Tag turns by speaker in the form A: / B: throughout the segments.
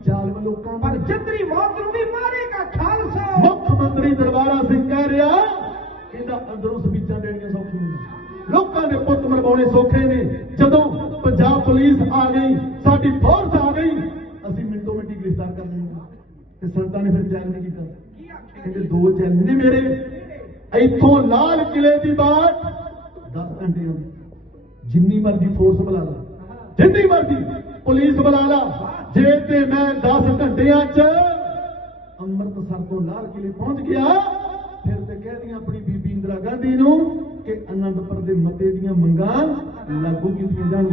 A: ਜ਼ਾਲਮ ਲੋਕਾਂ
B: ਪਰ ਚੰਦਰੀ ਮੌਤ ਨੂੰ ਵੀ ਮਾਰੇਗਾ ਖਾਲਸਾ।
A: ਮੁੱਖ ਮੰਤਰੀ ਦਰਬਾਰਾ ਸਿੰਘ ਕਹਿ ਰਿਹਾ ਕਹਿੰਦਾ ਅੰਦਰੋਂ ਸਪੀਚਾਂ ਦੇਣੀਆਂ ਸੌਖੀਆਂ ਨੇ। ਲੋਕਾਂ ਦੇ ਪੁੱਤ ਮਰਵਾਉਣੇ ਸੌਖੇ ਨੇ। ਜਦੋਂ ਪੰਜਾਬ ਪੁਲਿਸ ਆ ਗਈ ਸਾਡੀ ਫੋਰਸ ਆ ਗਈ ਅਸੀਂ ਮਿੰਟੋ ਮਿੰਟੀ ਗ੍ਰਿਫਤਾਰ ਕਰ ਲੈਂਦੇ ਤੇ ਸੰਤਾਂ ਨੇ ਫਿਰ ਚੈਲੰਜ ਕੀਤਾ।
B: ਕੀ ਆਖਿਆ
A: ਕਹਿੰਦੇ ਦੋ ਚੈਲੰਜ ਨੇ ਮੇਰੇ। ਇੱਥੋਂ ਲਾਲ ਕਿਲੇ ਦੀ ਬਾਤ 10 ਘੰਟੇ ਜਿੰਨੀ ਮਰਜ਼ੀ ਫੋਰਸ ਬੁਲਾ ਲਾ। ਜਿੰਨੀ ਮਰਜ਼ੀ ਪੁਲਿਸ ਬੁਲਾ ਲਾ। ਜੇ ਤੇ ਮੈਂ 10 ਘੰਟਿਆਂ 'ਚ ਅੰਮ੍ਰਿਤਸਰ ਤੋਂ ਲਾਲ ਕਿਲੇ ਪਹੁੰਚ ਗਿਆ, ਫਿਰ ਤੇ ਕਹਿ ਦੀਆਂ ਆਪਣੀ ਬੀਬੀ ਇੰਦਰਾ ਗਾਂਧੀ ਨੂੰ ਕਿ ਅਨੰਦਪੁਰ ਦੇ ਮਤੇ ਦੀਆਂ ਮੰਗਾਂ ਲਾਗੂ ਕੀਤੀਆਂ ਜਾਣ।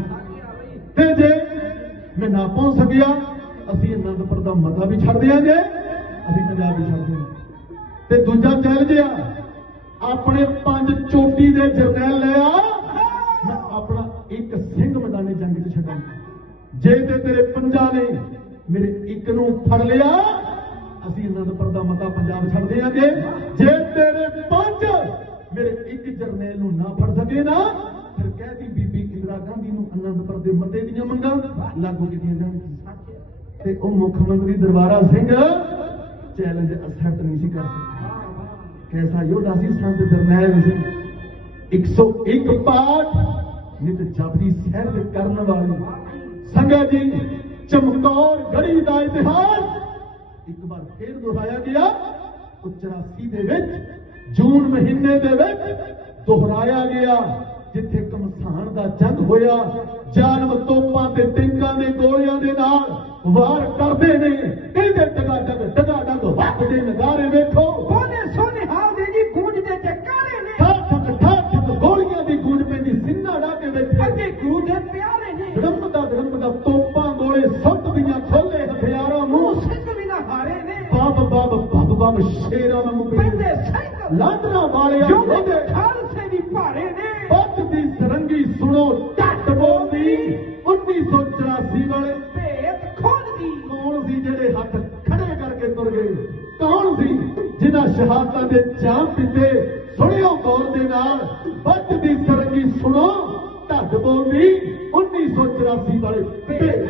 A: ਤੇ ਜੇ ਮੈਂ ਨਾ ਪਹੁੰਚ ਸਕਿਆ, ਅਸੀਂ ਅਨੰਦਪੁਰ ਦਾ ਮਤਾ ਵੀ ਛੱਡ ਦਿਆਂਗੇ, ਅਸੀਂ ਪੰਜਾਬ ਵੀ ਛੱਡ ਦਿਆਂਗੇ। ਤੇ ਦੂਜਾ ਚੈਲੰਜ ਆ, ਆਪਣੇ ਪੰਜ ਚੋਟੀ ਦੇ ਜਰਨੈਲ ਲਿਆ ਮੈਂ ਆਪਣਾ ਇੱਕ ਸਿੰਘ ਮੈਦਾਨੇ ਜੰਗ 'ਚ ਛੱਡਾਂਗਾ। ਜੇ ਤੇ ਤੇਰੇ ਪੰਜਾਂ ਨੇ ਮੇਰੇ ਇੱਕ ਨੂੰ ਫੜ ਲਿਆ, ਅਸੀਂ ਅਨੰਦਪੁਰ ਦਾ ਮਤਾ ਪੰਜਾਬ ਛੱਡ ਦਿਆਂਗੇ ਜੇ ਤੇਰੇ ਪੰਜ ਮੇਰੇ ਇੱਕ ਜਰਨੈਲ ਨੂੰ ਨਾ ਫੜ ਸਕੇ ਨਾ, ਫਿਰ ਕਹਿਦੀ ਬੀਬੀ ਇੰਦਰਾ ਗਾਂਧੀ ਨੂੰ ਅਨੰਦਪੁਰ ਦੇ ਮਤੇ ਦੀਆਂ ਮੰਗਾਂ ਲਾਗੂ ਕੀਤੀਆਂ ਜਾਣਗੀਆਂ। ਤੇ ਉਹ ਮੁੱਖ ਮੰਤਰੀ ਦਰਬਾਰਾ ਸਿੰਘ ਚੈਲੰਜ ਅਸੈਪਟ ਨਹੀਂ ਸੀ ਕਰ ਸਕਦਾ। ਕੈਸਾ ਯੋਧਾ ਸੀ? ਸੰਤ ਜਰਨੈਲ ਸਿੰਘ 101 ਪਾਠ ਨਿਤ ਜਪਦੀ ਸਹਿਰ ਕਰਨ ਵਾਲੇ। ਸੰਗਤ ਜੀ ਚਮਕੌਰ ਗੜੀ ਦਾ ਇਤਿਹਾਸ ਇੱਕ ਵਾਰ ਫੇਰ ਦੁਹਰਾਇਆ ਗਿਆ। ਉਹ 84 ਦੇ ਵਿੱਚ ਜੂਨ ਮਹੀਨੇ ਦੇ ਵਿੱਚ ਦੁਹਰਾਇਆ ਗਿਆ ਜਿੱਥੇ ਕਮਸਾਨ ਦਾ ਜੰਗ ਹੋਇਆ। ਜਾਨਮ ਤੋਪਾਂ ਤੇ ਟਿੰਕਾਂ ਦੇ ਗੋਲਿਆਂ ਦੇ ਨਾਲ ਵਾਰ ਕਰਦੇ ਨੇ। ਕਹਿੰਦੇ ਟਗਾ ਟਗ ਟਗਾ ਟਗ ਵੱਜਦੇ ਨਗਾਰੇ ਵੇਖੋ।
B: ਬੋਲੇ ਸੋਨੇ ਹਾਲ ਦੇ ਜੀ ਗੂੰਜਦੇ ਤੇ ਕਾਲੇ ਨੇ।
A: ਠਾ ਠਕ ਠਾ ਠਕ ਗੋਲੀਆਂ ਦੀ ਗੂੰਜ ਪੈਂਦੀ ਸਿੰਨਾ ਡਾ ਕੇ ਵੇਖੇ। ਬੱਬ ਸ਼ੇਰਾਂ ਵਾਂਗੂ ਪੈਂਦੇ
B: ਸਿੰਘ
A: ਲਾਂਡਰਾ ਵਾਲਿਆਂ
B: ਜੋਗੇ
A: ਯੋਧੇ
B: ਖਾਲਸੇ ਵੀ ਭਾਰੇ ਨੇ।
A: ਪੱਤ ਦੀ ਸਰੰਗੀ ਸੁਣੋ ਢੱਟ ਬੋਲਦੀ। 1984 ਵਾਲੇ।
B: ਭੇਤ ਖੋਲਦੀ।
A: ਕੌਣ ਸੀ ਜਿਹੜੇ ਹੱਥ ਖੜੇ ਕਰਕੇ ਤੁਰ ਗਏ? ਕੌਣ ਸੀ ਜਿਨ੍ਹਾਂ ਸ਼ਹਾਦਤਾਂ ਦੇ ਚਾਹ ਪੀਤੇ? ਸੁਣਿਓ ਗੌਰ ਦੇ ਨਾਲ ਬੱਤ ਦੀ ਸਰੰਗੀ ਸੁਣੋ ਢੱਡ ਬੋਲਦੀ। 1984 ਵਾਲੇ। ਭੇਤ